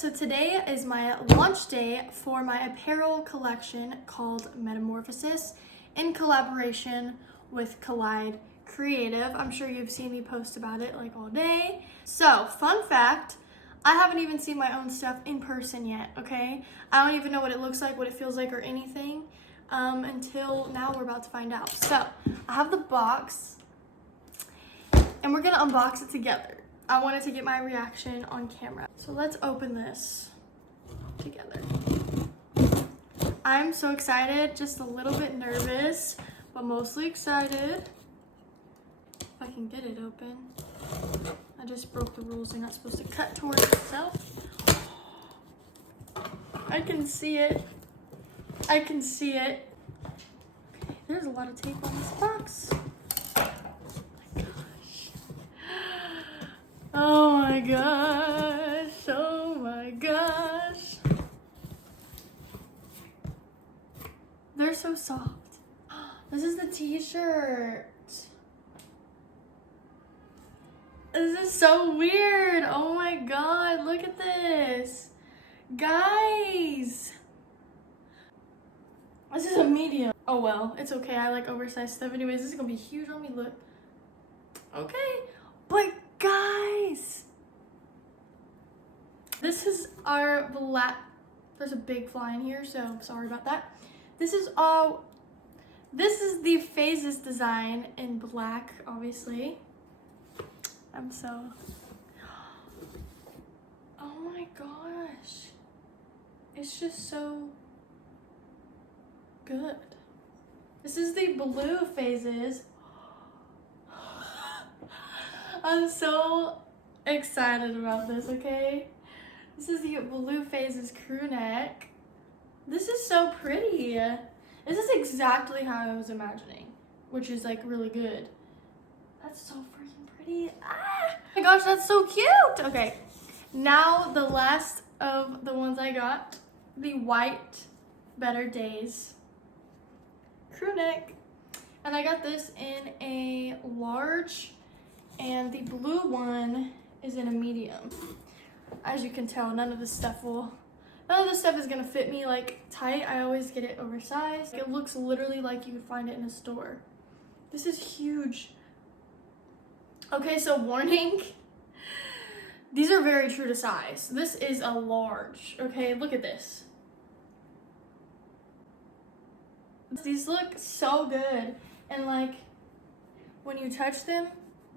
So today is my launch day for my apparel collection called Metamorphosis in collaboration with Collide Creative. I'm sure you've seen me post about it like all day. So, fun fact, I haven't even seen my own stuff in person yet, okay? I don't even know what it looks like, what it feels like, or anything until now. We're about to find out. So, I have the box and we're gonna unbox it together. I wanted to get my reaction on camera. So let's open this together. I'm so excited, just a little bit nervous, but mostly excited. If I can get it open. I just broke the rules. You're not supposed to cut towards itself. I can see it. I can see it. Okay, there's a lot of tape on this box. Oh my gosh, oh my gosh. They're so soft. This is the t-shirt. This is so weird. Oh my god, look at this. Guys. This is a medium. Oh well, it's okay. I like oversized stuff. Anyways, this is gonna be huge on me. Look. Okay, but guys, this is our black. There's a big fly in here, so sorry about that. This is the Phases design in black, obviously. I'm so, oh my gosh, it's just so good. This is the blue Phases. I'm so excited about this, okay? This is the blue Phases crew neck. This is so pretty. This is exactly how I was imagining, which is like really good. That's so freaking pretty. Ah! Oh my gosh, that's so cute. Okay, now the last of the ones I got, the white Better Days crew neck. And I got this in a large, and the blue one is in a medium. As you can tell, none of this stuff is gonna fit me like tight. I always get it oversized. It looks literally like you would find it in a store. This is huge. Okay, so warning. These are very true to size. This is a large, okay? Look at this. These look so good. And like, when you touch them,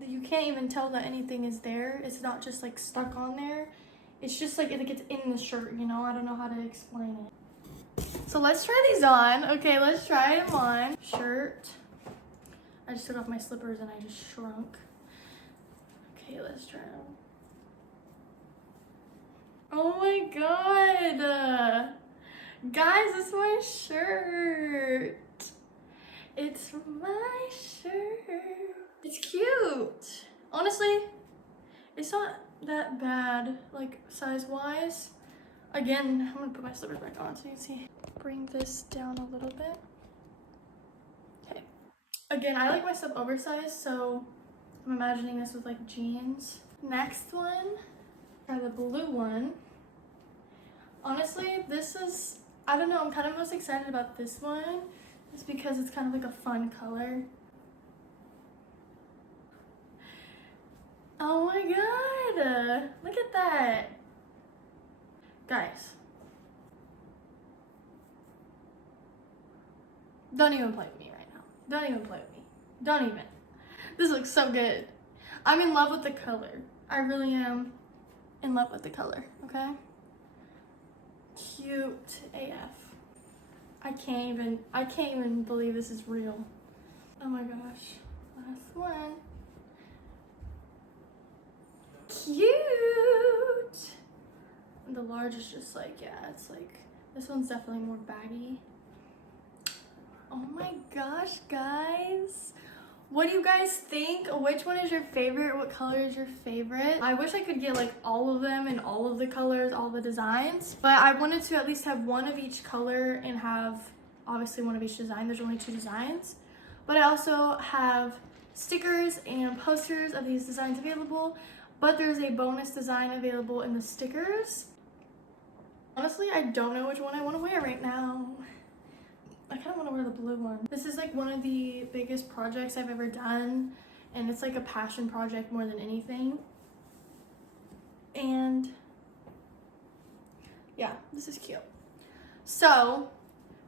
you can't even tell that anything is there. It's not just like stuck on there. It's just like it gets in the shirt, you know? I don't know how to explain it. So let's try these on. Okay, let's try them on. Shirt. I just took off my slippers and I just shrunk. Okay, let's try them. Oh my god. Guys, it's my shirt. It's my shirt. It's cute. Honestly, it's not that bad, like size-wise. Again, I'm gonna put my slippers back on so you can see. Bring this down a little bit. Okay. Again, I like my stuff oversized, so I'm imagining this with like jeans. Next one, try the blue one. Honestly, this is, I don't know, I'm kind of most excited about this one. It's because it's kind of like a fun color. Oh my god, look at that. Guys, don't even play with me right now. Don't even play with me. Don't even. This looks so good. I'm in love with the color. I really am in love with the color, okay? Cute AF. I can't even believe this is real. Oh my gosh. Last one. Cute. And the large is just like, yeah, it's like, this one's definitely more baggy. Oh my gosh, guys. What do you guys think? Which one is your favorite? What color is your favorite? I wish I could get like all of them in all of the colors, all the designs, but I wanted to at least have one of each color and have obviously one of each design. There's only 2 designs, but I also have stickers and posters of these designs available, but there's a bonus design available in the stickers. Honestly, I don't know which one I want to wear right now. I kind of want to wear the blue one. This is like one of the biggest projects I've ever done, and it's like a passion project more than anything. And yeah, this is cute. So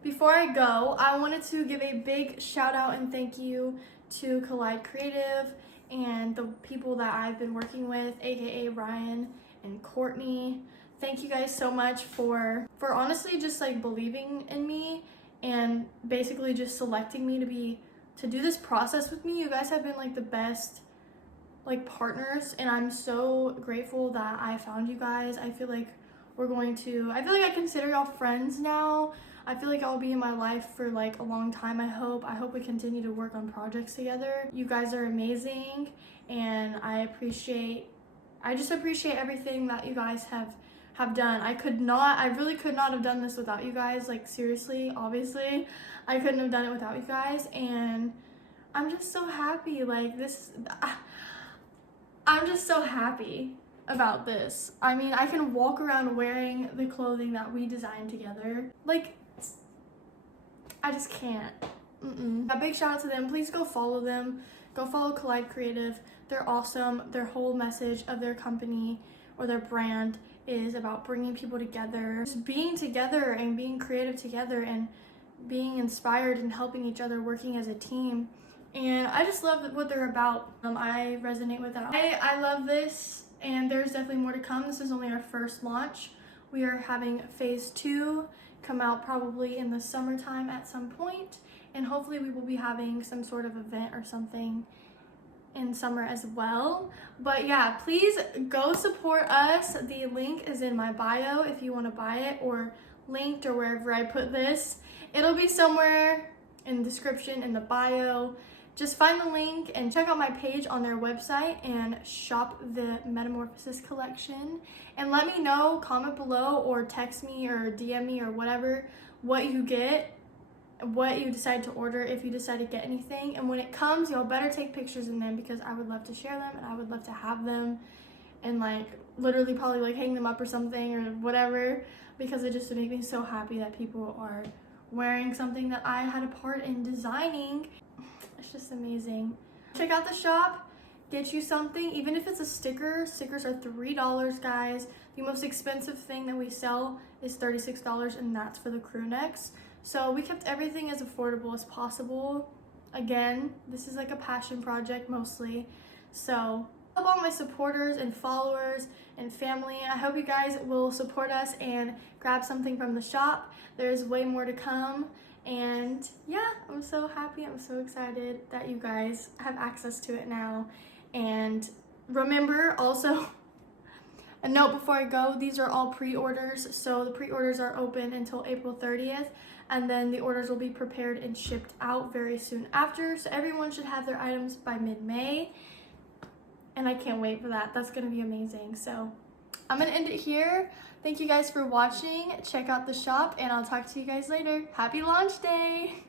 before I go, I wanted to give a big shout out and thank you to Collide Creative and the people that I've been working with, aka Ryan and Courtney. Thank you guys so much for honestly just like believing in me and basically just selecting me to do this process with me. You guys have been like the best like partners, and I'm so grateful that I found you guys. I feel like I consider y'all friends now. I feel like I'll be in my life for like a long time. I hope we continue to work on projects together. You guys are amazing, and I just appreciate everything that you guys have done. I really could not have done this without you guys. Like seriously, obviously, I couldn't have done it without you guys, and I'm just so happy. I'm just so happy about this. I mean, I can walk around wearing the clothing that we designed together. Like, I just can't. A big shout out to them. Please go follow them. Go follow Collide Creative. They're awesome. Their whole message of their company or their brand is about bringing people together, just being together and being creative together and being inspired and helping each other, working as a team. And I just love what they're about. I resonate with that. I love this, and there's definitely more to come. This is only our first launch. We are having phase 2 come out probably in the summertime at some point, and hopefully we will be having some sort of event or something in summer as well. But yeah, please go support us. The link is in my bio if you want to buy it, or linked, or wherever I put this. It'll be somewhere in the description, in the bio. Just find the link and check out my page on their website and shop the Metamorphosis collection. And let me know, comment below or text me or DM me or whatever, what you get, what you decide to order, if you decide to get anything. And when it comes, y'all better take pictures of them, because I would love to share them and I would love to have them and like literally probably like hang them up or something or whatever, because it just makes me so happy that people are wearing something that I had a part in designing. It's just amazing. Check out the shop, get you something, even if it's a sticker. Stickers are $3, guys. The most expensive thing that we sell is $36, and that's for the crew necks. So we kept everything as affordable as possible. Again, this is like a passion project mostly. So help all my supporters and followers and family. I hope you guys will support us and grab something from the shop. There's way more to come. And yeah, I'm so happy. I'm so excited that you guys have access to it now. And remember also, a note before I go, these are all pre-orders. So the pre-orders are open until April 30th. And then the orders will be prepared and shipped out very soon after. So everyone should have their items by mid-May. And I can't wait for that. That's going to be amazing. So I'm going to end it here. Thank you guys for watching. Check out the shop, and I'll talk to you guys later. Happy launch day!